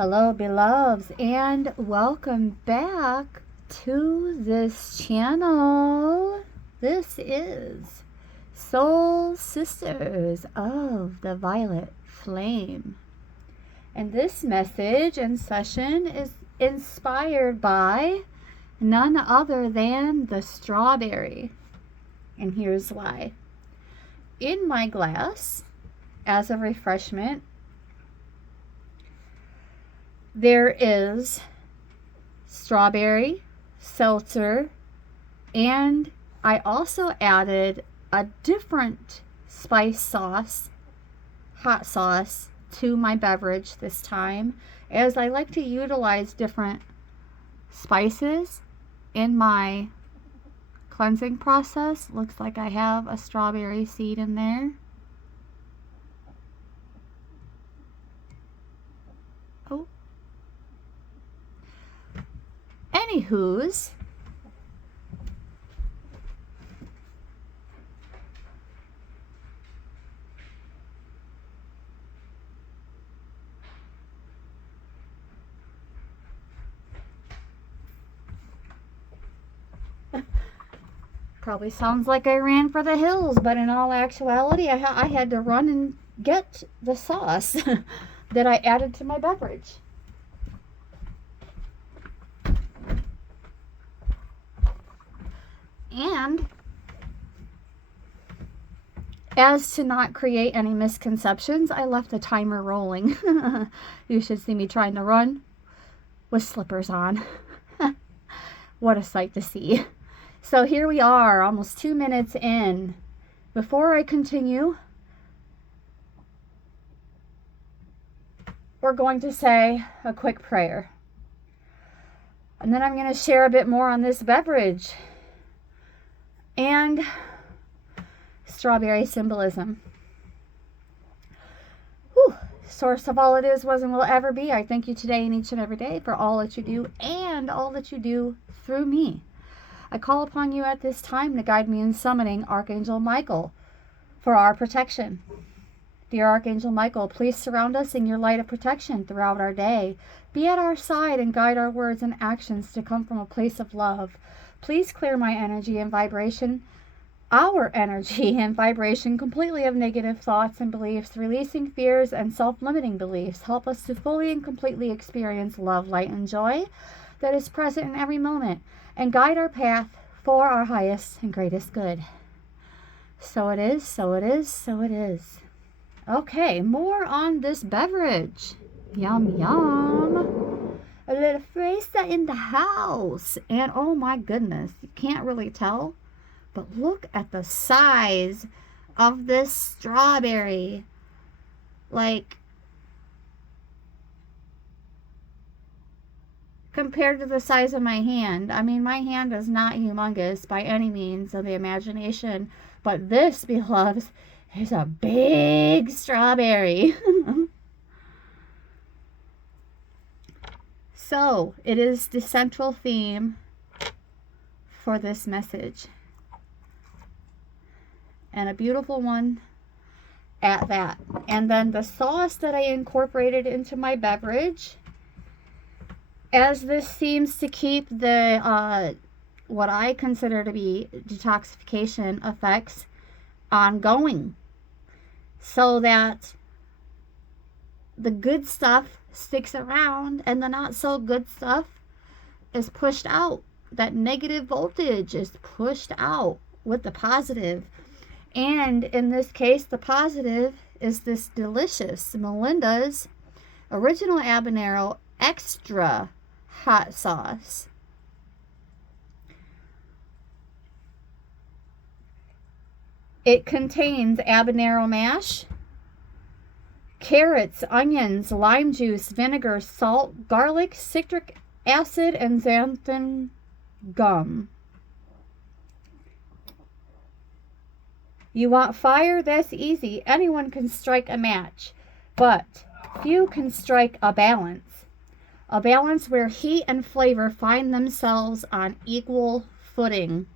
Hello, beloveds, and welcome back to this channel. This is Soul Sisters of the Violet Flame. And this message and session is inspired by none other than the strawberry. And here's why. In my glass, as a refreshment, there is strawberry, seltzer, and I also added a different spice sauce, hot sauce, to my beverage this time, as I like to utilize different spices in my cleansing process. Looks like I have a strawberry seed in there. Oh. Anywho's, probably sounds like I ran for the hills, but in all actuality, I had to run and get the sauce that I added to my beverage. And as to not create any misconceptions, I left the timer rolling. You should see me trying to run with slippers on. What a sight to see. So here we are, almost 2 minutes in. Before I continue, we're going to say a quick prayer. And then I'm going to share a bit more on this beverage and strawberry symbolism. Whew. Source of all it is, was, and will ever be. I thank you today and each and every day for all that you do and all that you do through me. I call upon you at this time to guide me in summoning Archangel Michael for our protection. Dear Archangel Michael, please surround us in your light of protection throughout our day. Be at our side and guide our words and actions to come from a place of love. Please clear my energy and vibration, our energy and vibration completely of negative thoughts and beliefs, releasing fears and self-limiting beliefs. Help us to fully and completely experience love, light, and joy that is present in every moment, and guide our path for our highest and greatest good. So it is, so it is, so it is. Okay, more on this beverage. Yum, yum. A little fresa in the house. And oh my goodness, you can't really tell, but look at the size of this strawberry. Like, compared to the size of my hand. I mean, my hand is not humongous by any means of the imagination, but this, beloveds, is a big strawberry. So, it is the central theme for this message. And a beautiful one at that. And then the sauce that I incorporated into my beverage, as this seems to keep the what I consider to be detoxification effects ongoing, so that the good stuff sticks around and the not so good stuff is pushed out. That negative voltage is pushed out with the positive. And in this case, the positive is this delicious Melinda's Original Habanero Extra hot sauce. It contains habanero mash, carrots, onions, lime juice, vinegar, salt, garlic, citric acid, and xanthan gum. You want fire? That's easy. Anyone can strike a match, but few can strike a balance. A balance where heat and flavor find themselves on equal footing.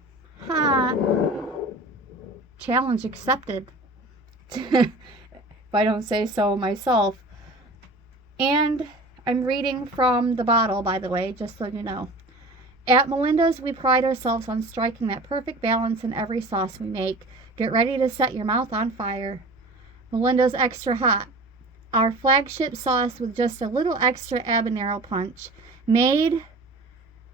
Ha! Challenge accepted. If I don't say so myself. And I'm reading from the bottle, by the way, just so you know. At Melinda's, we pride ourselves on striking that perfect balance in every sauce we make. Get ready to set your mouth on fire. Melinda's Extra Hot, our flagship sauce with just a little extra habanero punch. Made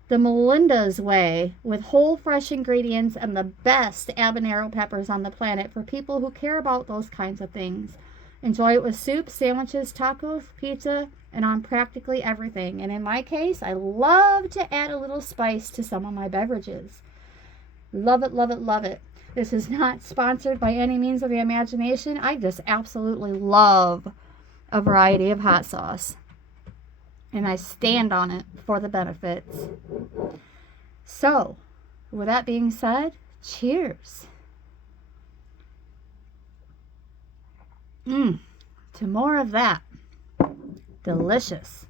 the Melinda's way with whole fresh ingredients and the best habanero peppers on the planet for people who care about those kinds of things. Enjoy it with soup, sandwiches, tacos, pizza, and on practically everything. And in my case, I love to add a little spice to some of my beverages. Love it, love it, love it. This is not sponsored by any means of the imagination. I just absolutely love a variety of hot sauce. And I stand on it for the benefits. So, with that being said, cheers. To more of that. Delicious.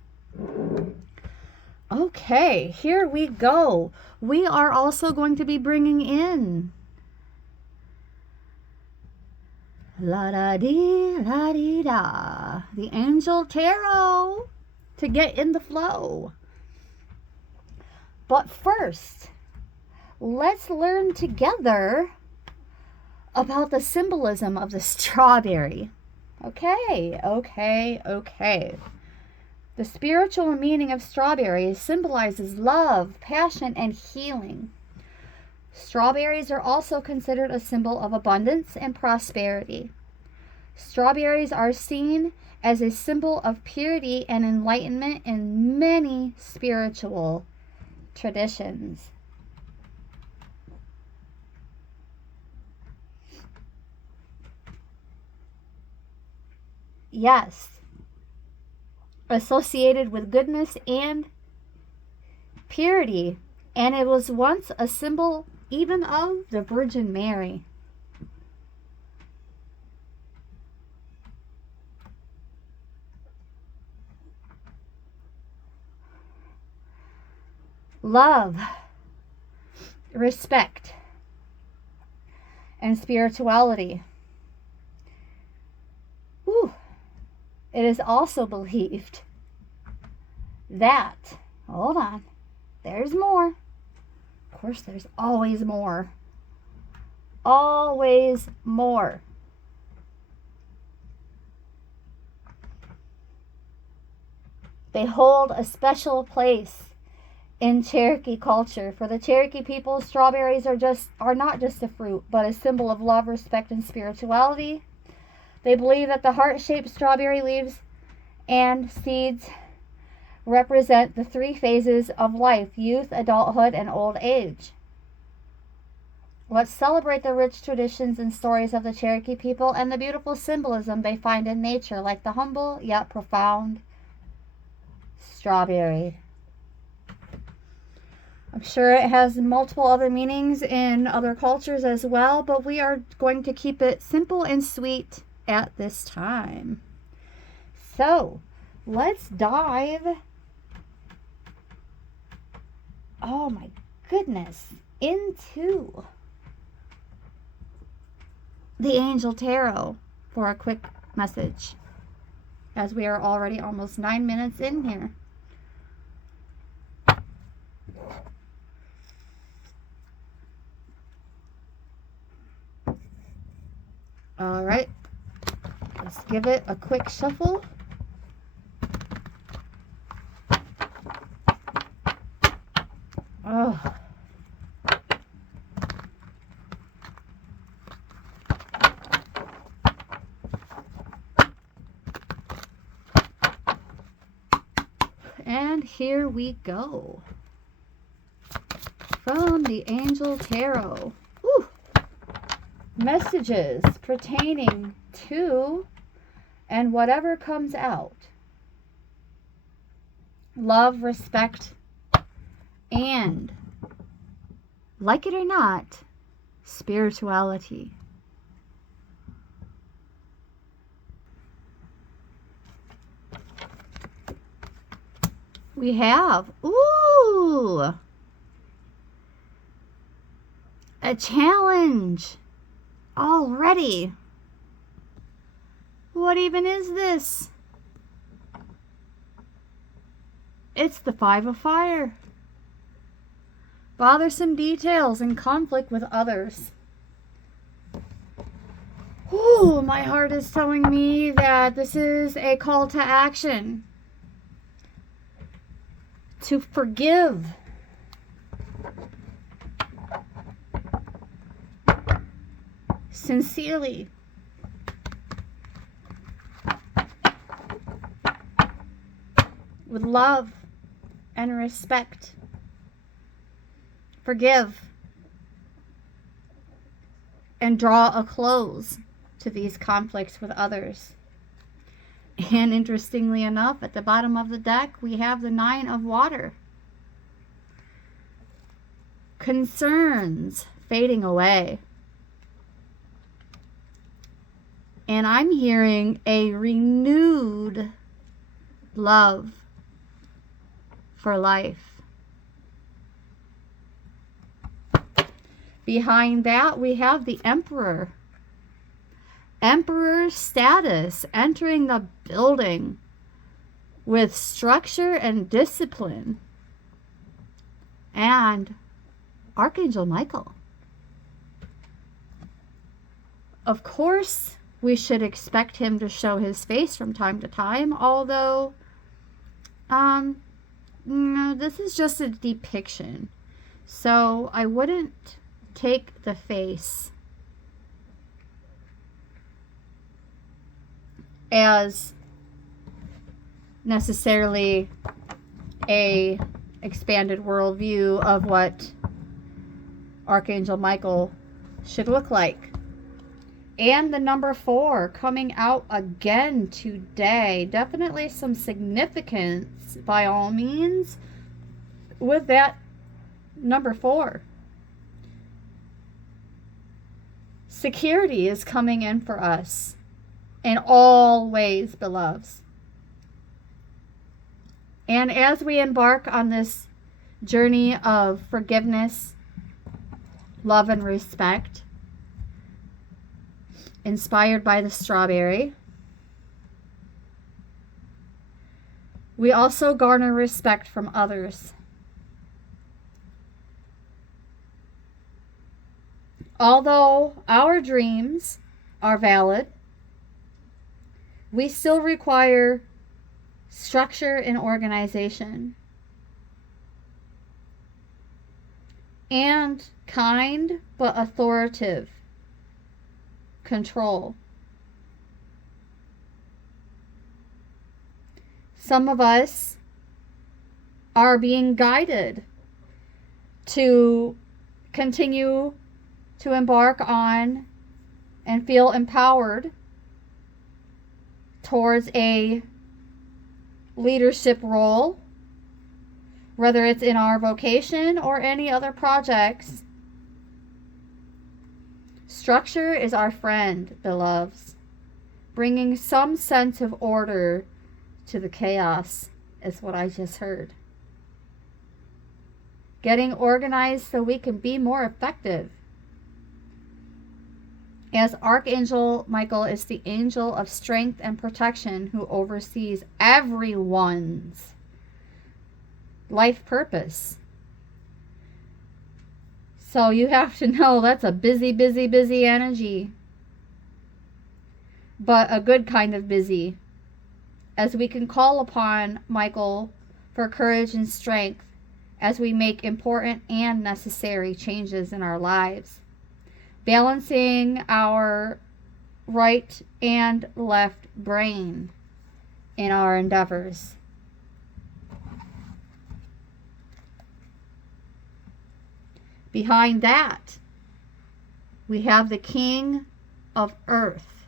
Okay, here we go. We are also going to be bringing in la-da-dee-la-dee-da, the Angel Tarot, to get in the flow. But first, let's learn together about the symbolism of the strawberry. Okay. The spiritual meaning of strawberries symbolizes love, passion, and healing. Strawberries are also considered a symbol of abundance and prosperity. Strawberries are seen as a symbol of purity and enlightenment in many spiritual traditions. Yes, associated with goodness and purity, and it was once a symbol even of the Virgin Mary. Love, respect, and spirituality. It is also believed that, hold on, there's more. Of course, there's always more. Always more. They hold a special place in Cherokee culture. For the Cherokee people, strawberries are not just a fruit, but a symbol of love, respect, and spirituality. They believe that the heart-shaped strawberry leaves and seeds represent the three phases of life: youth, adulthood, and old age. Let's celebrate the rich traditions and stories of the Cherokee people and the beautiful symbolism they find in nature, like the humble yet profound strawberry. I'm sure it has multiple other meanings in other cultures as well, but we are going to keep it simple and sweet at this time. So, let's dive, oh my goodness, into the Angel Tarot for a quick message, as we are already almost 9 minutes in here. All right, let's give it a quick shuffle. Oh. And here we go. From the Angel Tarot. Whew. Messages pertaining to and whatever comes out. Love, respect, and, like it or not, spirituality. We have, ooh, a challenge already. What even is this? It's the Five of Fire. Bothersome details and conflict with others. Ooh, my heart is telling me that this is a call to action. To forgive. Sincerely. With love and respect. Forgive. And draw a close to these conflicts with others. And interestingly enough, at the bottom of the deck, we have the Nine of Water. Concerns fading away. And I'm hearing a renewed love for life. Behind that, we have the Emperor. Emperor status entering the building with structure and discipline. And Archangel Michael. Of course, we should expect him to show his face from time to time, although this is just a depiction. So I wouldn't take the face as necessarily a expanded worldview of what Archangel Michael should look like. And the number 4 coming out again today. Definitely some significance by all means with that number 4. Security is coming in for us in all ways, beloveds. And as we embark on this journey of forgiveness, love, and respect, inspired by the strawberry, we also garner respect from others. Although our dreams are valid, we still require structure and organization. And kind but authoritative control. Some of us are being guided to continue to embark on and feel empowered towards a leadership role, whether it's in our vocation or any other projects. Structure is our friend, beloveds, bringing some sense of order to the chaos, is what I just heard. Getting organized so we can be more effective. As Archangel Michael is the angel of strength and protection who oversees everyone's life purpose. So you have to know that's a busy, busy, busy energy. But a good kind of busy. As we can call upon Michael for courage and strength as we make important and necessary changes in our lives. Balancing our right and left brain in our endeavors. Behind that, we have the King of Earth.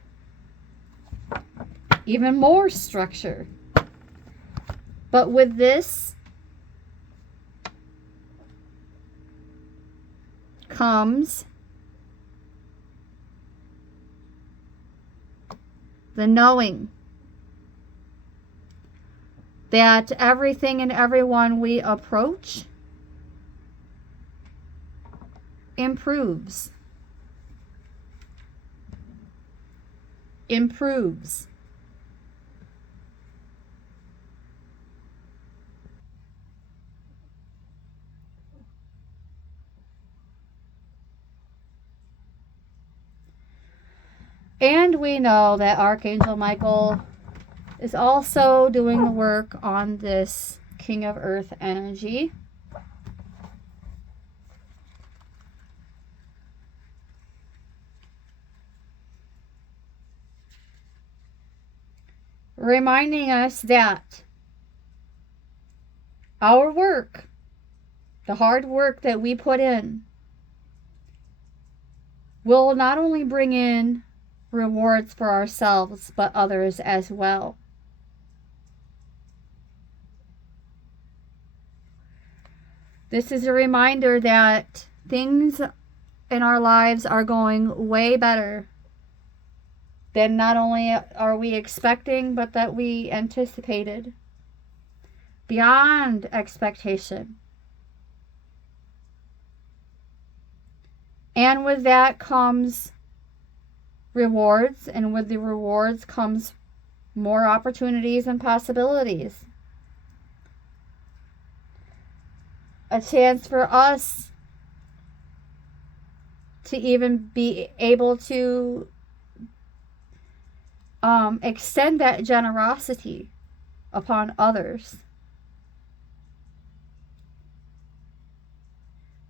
Even more structure. But with this comes the knowing that everything and everyone we approach improves. And we know that Archangel Michael is also doing the work on this King of Earth energy. Reminding us that our work, the hard work that we put in, will not only bring in rewards for ourselves, but others as well. This is a reminder that things in our lives are going way better than not only are we expecting, but that we anticipated. Beyond expectation. And with that comes rewards, and with the rewards comes more opportunities and possibilities. A chance for us to even be able to extend that generosity upon others.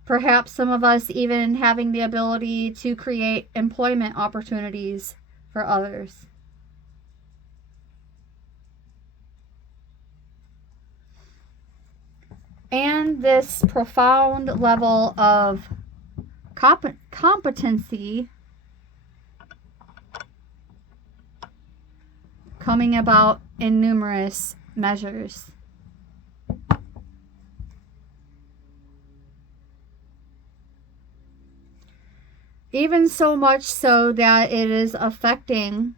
Perhaps some of us even having the ability to create employment opportunities for others. And this profound level of competency coming about in numerous measures. Even so much so that it is affecting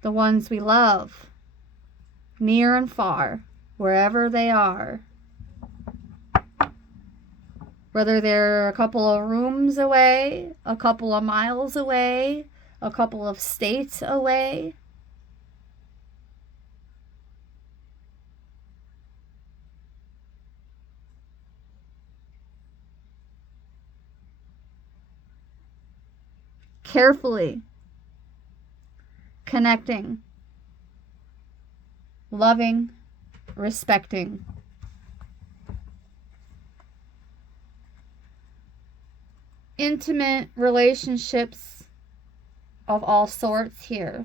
the ones we love, near and far, wherever they are. Whether they're a couple of rooms away, a couple of miles away, a couple of states away. Carefully connecting, loving, respecting. Intimate relationships of all sorts here.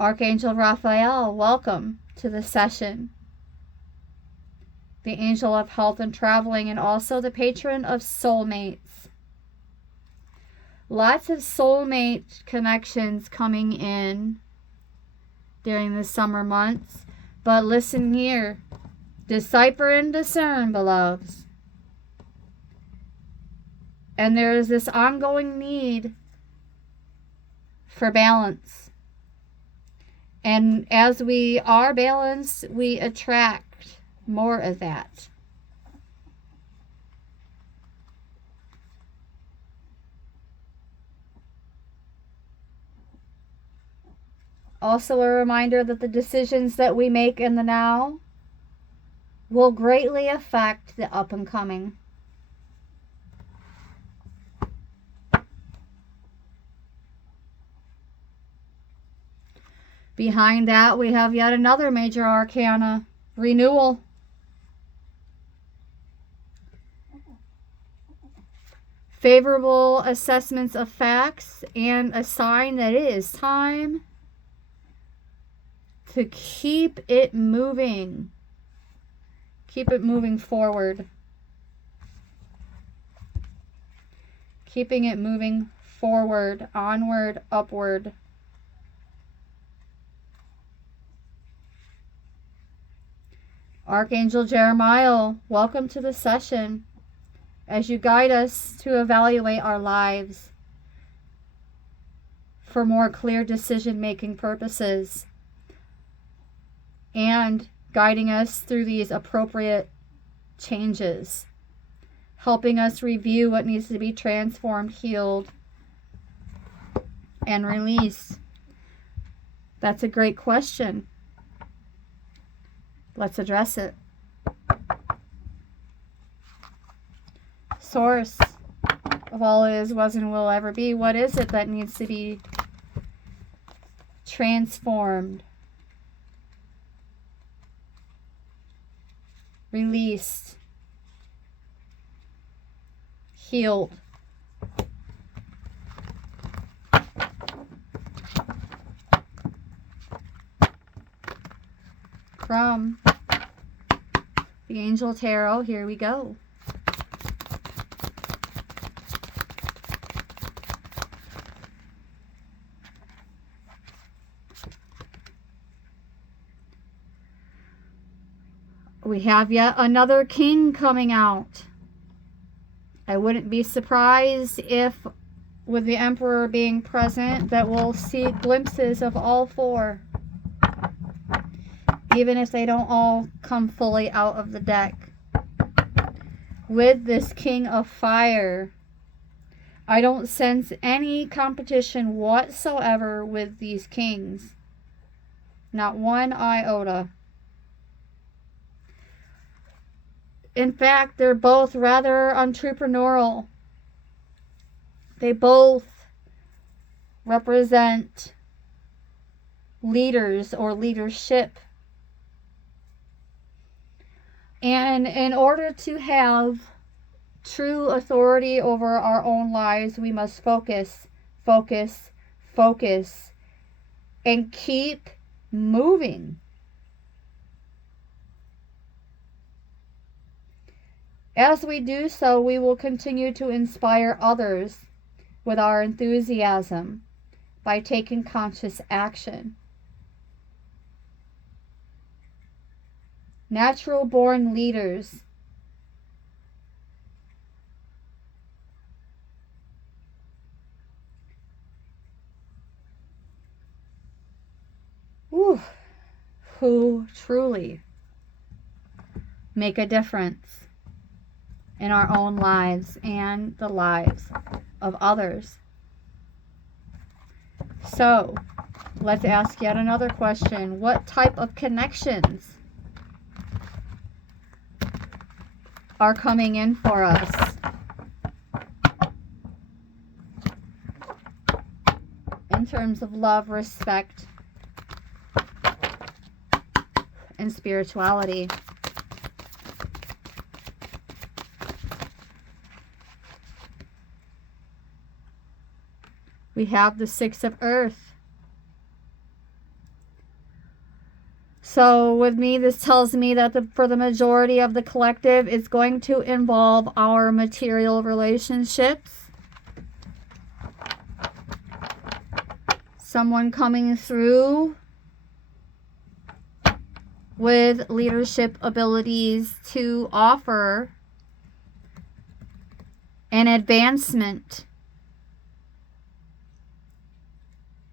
Archangel Raphael, welcome to the session. The angel of health and traveling, and also the patron of soulmates. Lots of soulmate connections coming in during the summer months. But listen here. Decipher and discern, beloveds. And there is this ongoing need for balance. And as we are balanced, we attract more of that. Also a reminder that the decisions that we make in the now will greatly affect the up and coming. Behind that, we have yet another major arcana, renewal. Favorable assessments of facts, and a sign that it is time to keep it moving. Keep it moving forward. Keeping it moving forward, onward, upward. Archangel Jeremiah, welcome to the session as you guide us to evaluate our lives for more clear decision-making purposes and guiding us through these appropriate changes, helping us review what needs to be transformed, healed, and released. That's a great question. Let's address it. Source of all it is, was, and will ever be. What is it that needs to be transformed, released, healed? From the Angel Tarot, here we go. We have yet another king coming out. I wouldn't be surprised if, with the Emperor being present, that we'll see glimpses of all four. Even if they don't all come fully out of the deck. With this King of Fire, I don't sense any competition whatsoever with these kings. Not one iota. In fact, they're both rather entrepreneurial. They both represent leaders or leadership. And in order to have true authority over our own lives, we must focus, focus, focus, and keep moving. As we do so, we will continue to inspire others with our enthusiasm by taking conscious action. Natural-born leaders. Who truly make a difference in our own lives and the lives of others. So, let's ask yet another question. What type of connections are coming in for us? In terms of love, respect, and spirituality. We have the Six of Earth. So with me, this tells me that for the majority of the collective, it's going to involve our material relationships. Someone coming through with leadership abilities to offer an advancement.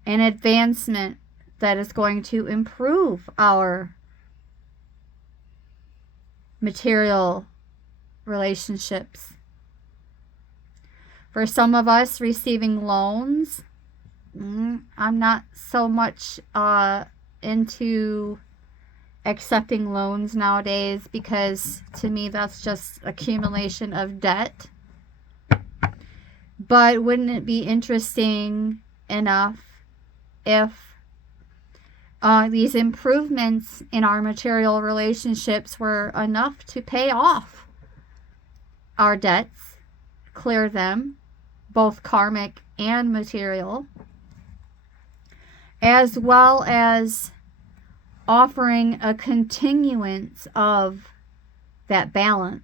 An advancement that is going to improve our material relationships. For some of us, receiving loans, I'm not so much into accepting loans nowadays, because to me that's just accumulation of debt. But wouldn't it be interesting enough if these improvements in our material relationships were enough to pay off our debts, clear them, both karmic and material, as well as offering a continuance of that balance.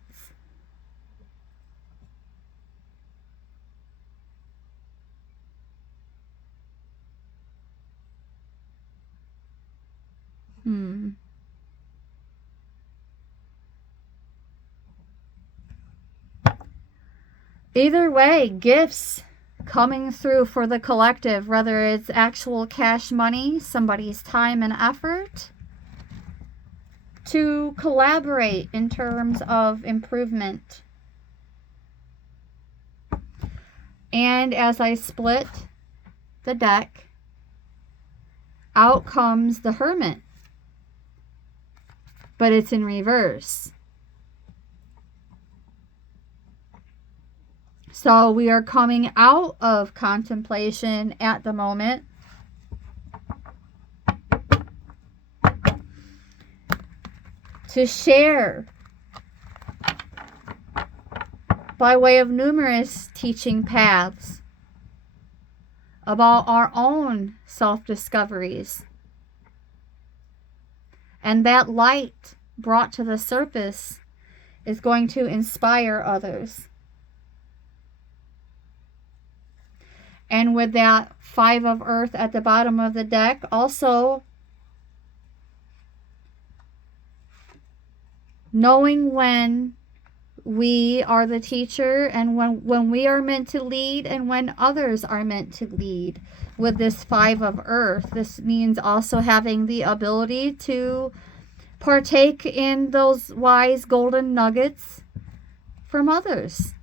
Either way, gifts coming through for the collective, whether it's actual cash money, somebody's time and effort, to collaborate in terms of improvement. And as I split the deck, out comes the Hermit. but it's in reverse. So we are coming out of contemplation at the moment. To share by way of numerous teaching paths about our own self-discoveries. And that light brought to the surface is going to inspire others. And with that 5 of Earth at the bottom of the deck, also knowing when we are the teacher and when we are meant to lead and when others are meant to lead. With this 5 of Earth, this means also having the ability to partake in those wise golden nuggets from others.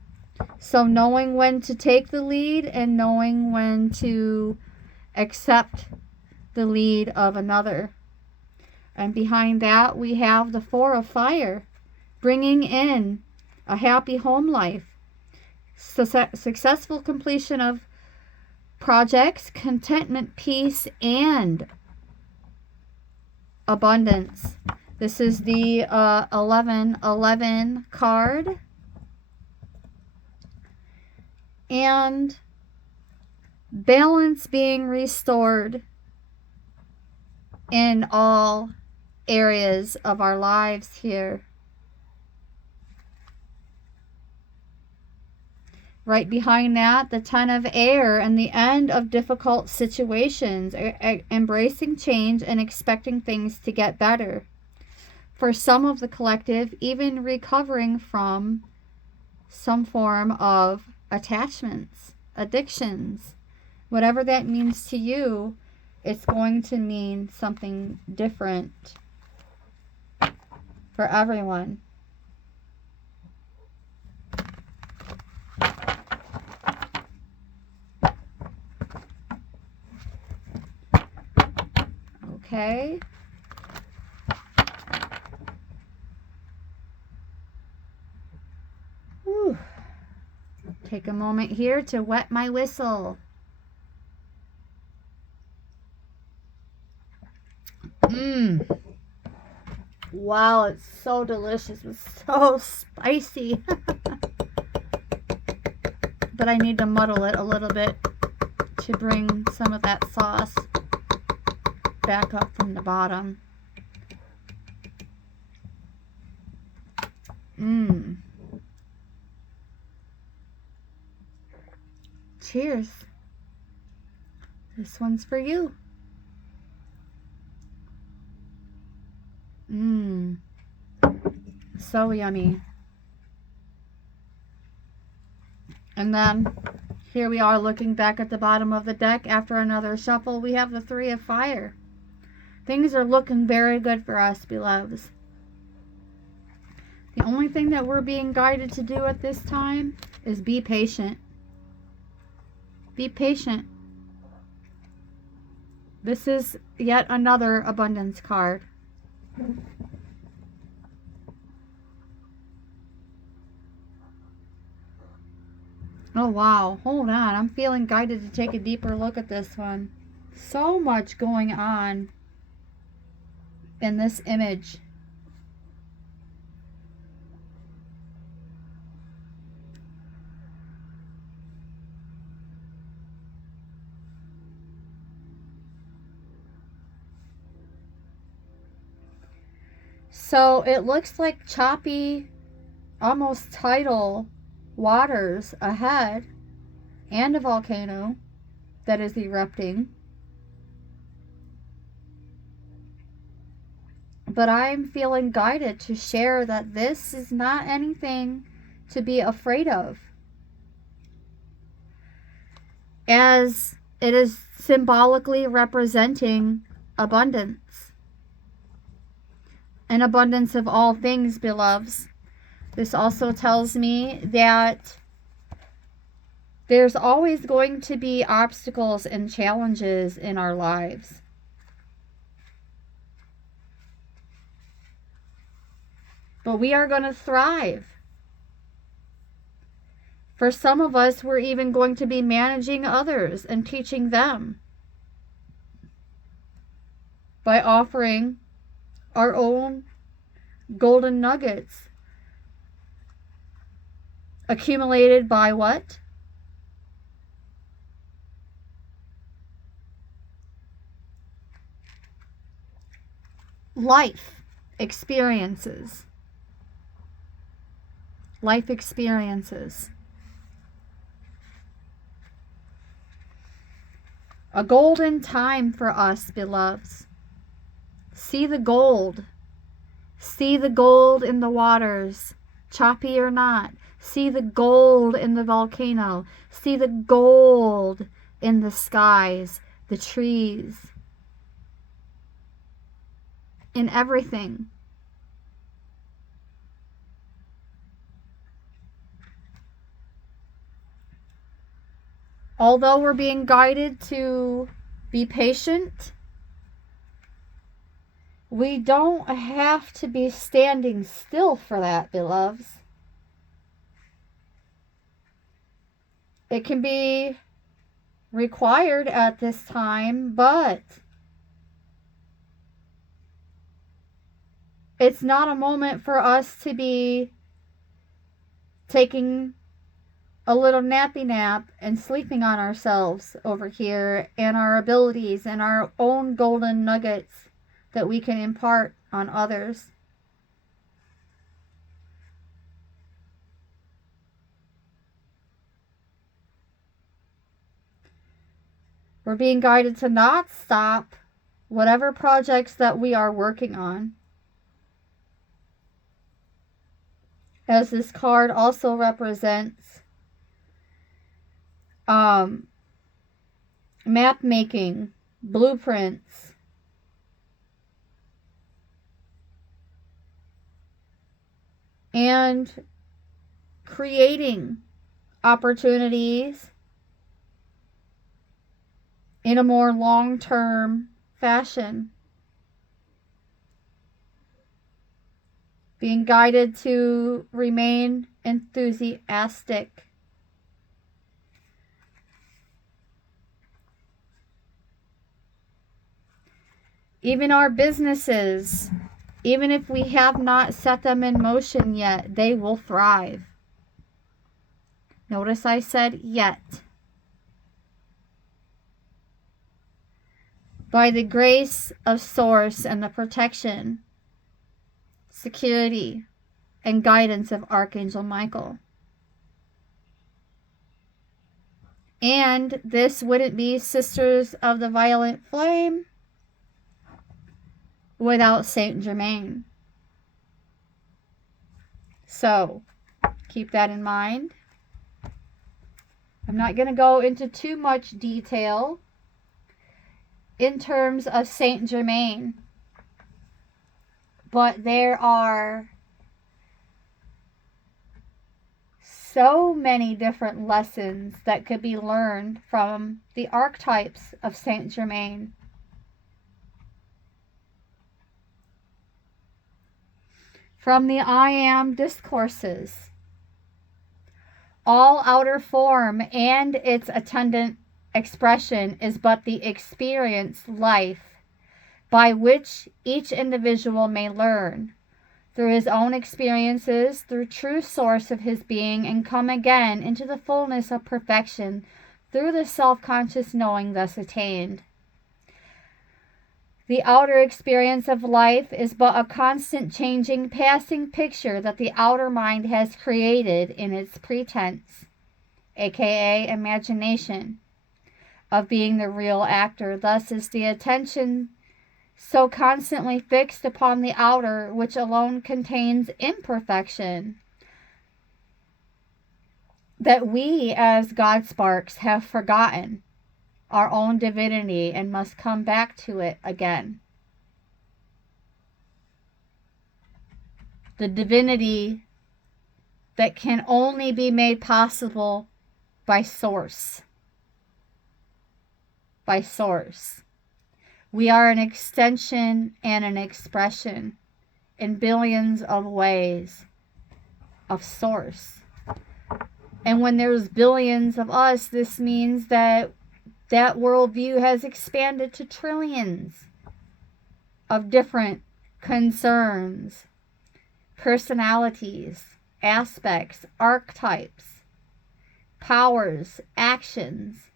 So knowing when to take the lead and knowing when to accept the lead of another. And behind that we have the 4 of Fire, bringing in a happy home life, successful completion of projects, contentment, peace, and abundance. This is the 1111 card. And balance being restored in all areas of our lives here. Right behind that, the 10 of Air and the end of difficult situations, embracing change and expecting things to get better. For some of the collective, even recovering from some form of attachments, addictions, whatever that means to you, it's going to mean something different for everyone. Okay. Whew. Take a moment here to wet my whistle. Wow, it's so delicious. It's so spicy. But I need to muddle it a little bit to bring some of that sauce back up from the bottom. Cheers. This one's for you. So yummy. And then here we are looking back at the bottom of the deck after another shuffle. We have the 3 of Fire. Things are looking very good for us, beloveds. The only thing that we're being guided to do at this time is be patient. Be patient. This is yet another abundance card. Oh wow, hold on. I'm feeling guided to take a deeper look at this one. So much going on in this image. So it looks like choppy, almost tidal waters ahead and a volcano that is erupting. But I'm feeling guided to share that this is not anything to be afraid of, as it is symbolically representing abundance. An abundance of all things, beloveds. This also tells me that there's always going to be obstacles and challenges in our lives. but we are going to thrive. For some of us, we're even going to be managing others and teaching them by offering our own golden nuggets accumulated by what? Life experiences. Life experiences. A golden time for us, beloveds. See the gold. See the gold in the waters, choppy or not. See the gold in the volcano. See the gold in the skies, the trees, in everything. Although we're being guided to be patient, we don't have to be standing still for that, beloveds. It can be required at this time, but it's not a moment for us to be taking a little nappy nap and sleeping on ourselves over here and our abilities and our own golden nuggets that we can impart on others. We're being guided to not stop whatever projects that we are working on. As this card also represents map making, blueprints, and creating opportunities in a more long-term fashion. Being guided to remain enthusiastic. Even our businesses, even if we have not set them in motion yet, they will thrive. Notice I said yet. By the grace of Source and the protection, security, and guidance of Archangel Michael. And this wouldn't be Sisters of the Violet Flame without Saint Germain. So, keep that in mind. I'm not going to go into too much detail in terms of Saint Germain, but there are so many different lessons that could be learned from the archetypes of Saint Germain. From the I Am discourses, all outer form and its attendant expression is but the experienced life by which each individual may learn through his own experiences, through true source of his being, and come again into the fullness of perfection through the self-conscious knowing thus attained. The outer experience of life is but a constant changing, passing picture that the outer mind has created in its pretense, aka imagination, of being the real actor. Thus is the attention so constantly fixed upon the outer, which alone contains imperfection, that we as God sparks have forgotten our own divinity and must come back to it again. The divinity that can only be made possible by Source. By Source. We are an extension and an expression in billions of ways of source. And when there's billions of us, this means that that worldview has expanded to trillions of different concerns, personalities, aspects, archetypes, powers, actions.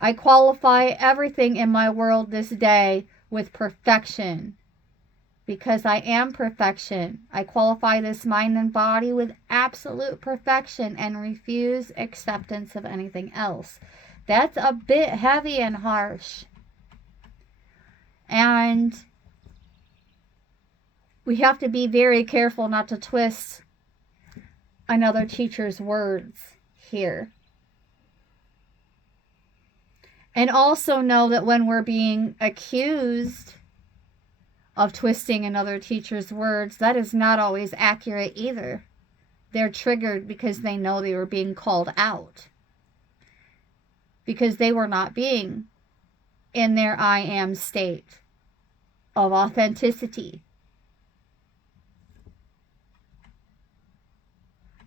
I qualify everything in my world this day with perfection. Because I am perfection, I qualify this mind and body with absolute perfection and refuse acceptance of anything else. That's a bit heavy and harsh. And we have to be very careful not to twist another teacher's words here. And also know that when we're being accused of twisting another teacher's words, that is not always accurate either. They're triggered because they know they were being called out. Because they were not being in their I am state of authenticity.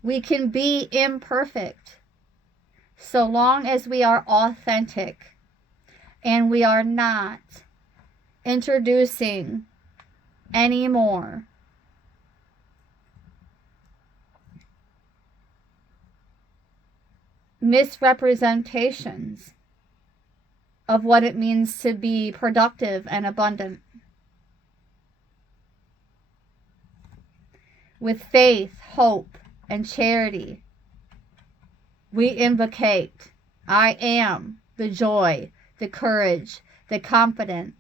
We can be imperfect so long as we are authentic and we are not introducing any more misrepresentations of what it means to be productive and abundant. With faith, hope, and charity, we invocate I am the joy, the courage, the confidence.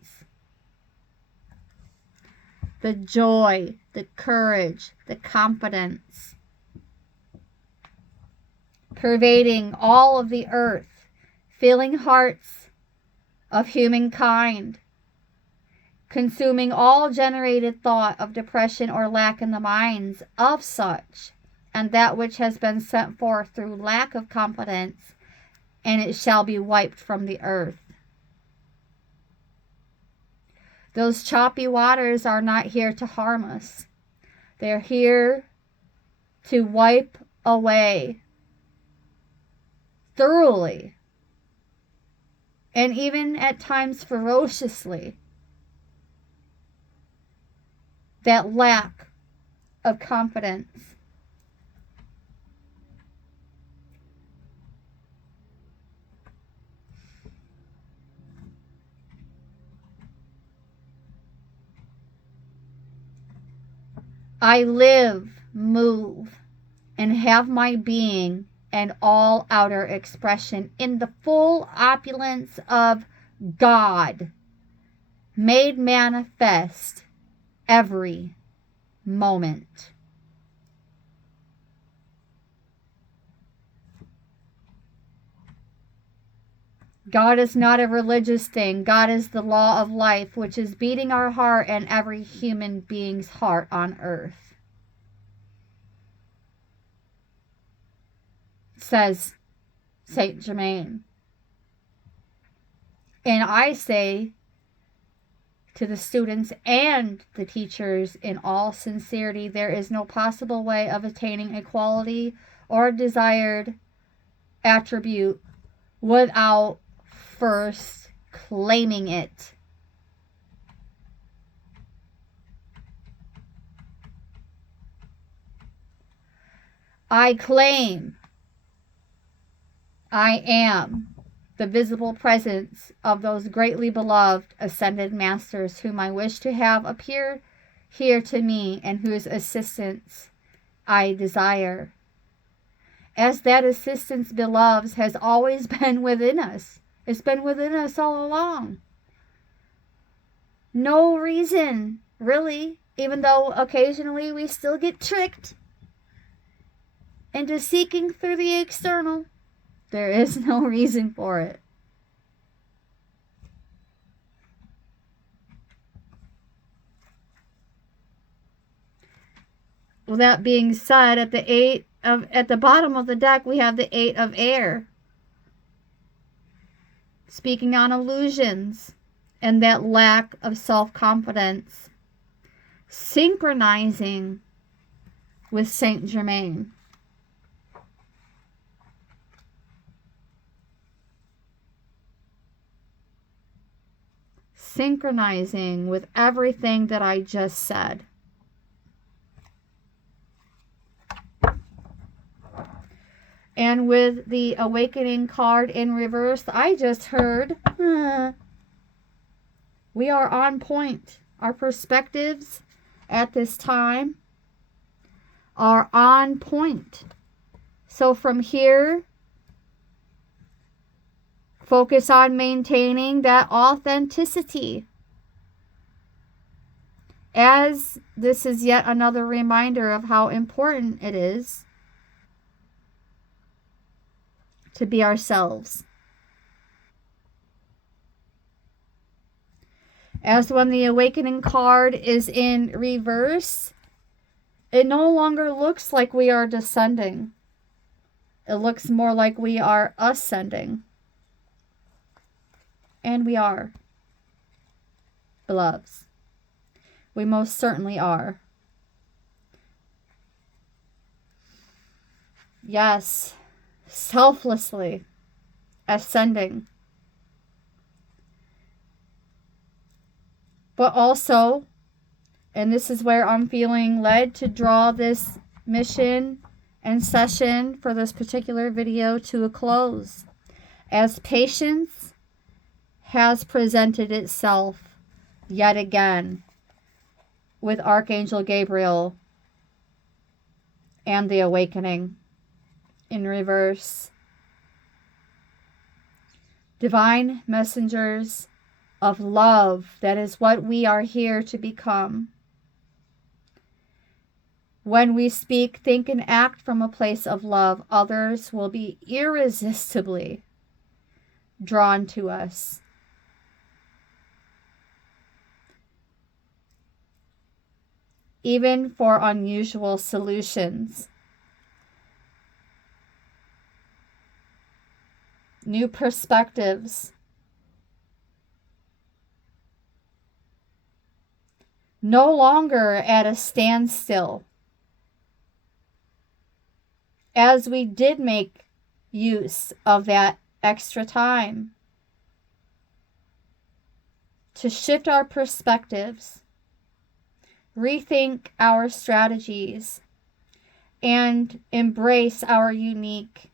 The joy, the courage, the confidence, pervading all of the earth, filling hearts of humankind, consuming all generated thought of depression or lack in the minds of such, and that which has been sent forth through lack of confidence, and it shall be wiped from the earth. Those choppy waters are not here to harm us. They're here to wipe away thoroughly, and even at times ferociously, that lack of confidence. I live, move, and have my being and all outer expression in the full opulence of God, made manifest every moment. God is not a religious thing. God is the law of life, which is beating our heart and every human being's heart on earth. Says Saint Germain. And I say to the students and the teachers in all sincerity, there is no possible way of attaining equality or desired attribute without first claiming it. I claim I am the visible presence of those greatly beloved ascended masters whom I wish to have appear here to me and whose assistance I desire. As that assistance, beloveds, has always been within us. It's been within us all along. No reason, really, even though occasionally we still get tricked into seeking through the external. There is no reason for it. Well, that being said, at the bottom of the deck we have the 8 of air, speaking on illusions and that lack of self-confidence, synchronizing with Saint Germain. Synchronizing with everything that I just said. And with the Awakening card in reverse, I just heard, we are on point. Our perspectives at this time are on point. So from here, focus on maintaining that authenticity. As this is yet another reminder of how important it is to be ourselves. As when the Awakening card is in reverse, it no longer looks like we are descending. It looks more like we are ascending. And we are, beloveds. We most certainly are. Yes, selflessly ascending. But also, and this is where I'm feeling led to draw this mission and session for this particular video to a close, as patience has presented itself yet again with Archangel Gabriel and the Awakening in reverse. Divine messengers of love, that is what we are here to become. When we speak, think, and act from a place of love, others will be irresistibly drawn to us. Even for unusual solutions. New perspectives. No longer at a standstill. As we did make use of that extra time to shift our perspectives, rethink our strategies, and embrace our unique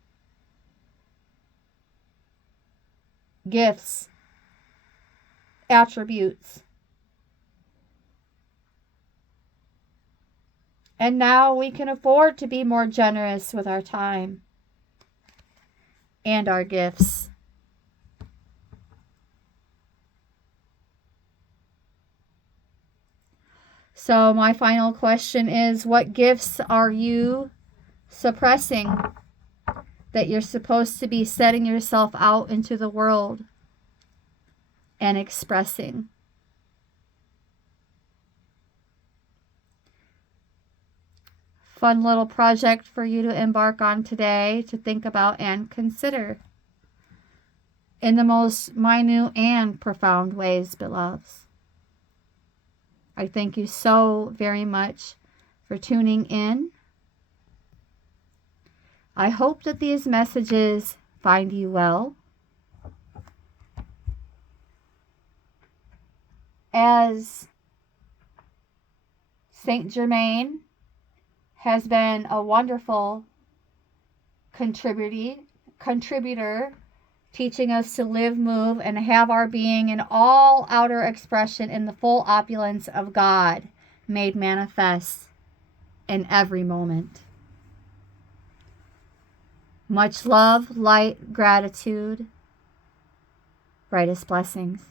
gifts, attributes. And now we can afford to be more generous with our time and our gifts. So my final question is, what gifts are you suppressing that you're supposed to be setting yourself out into the world and expressing? Fun little project for you to embark on today, to think about and consider in the most minute and profound ways, beloveds. I thank you so very much for tuning in. I hope that these messages find you well. As Saint Germain has been a wonderful contributor, teaching us to live, move, and have our being in all outer expression in the full opulence of God, made manifest in every moment. Much love, light, gratitude, brightest blessings.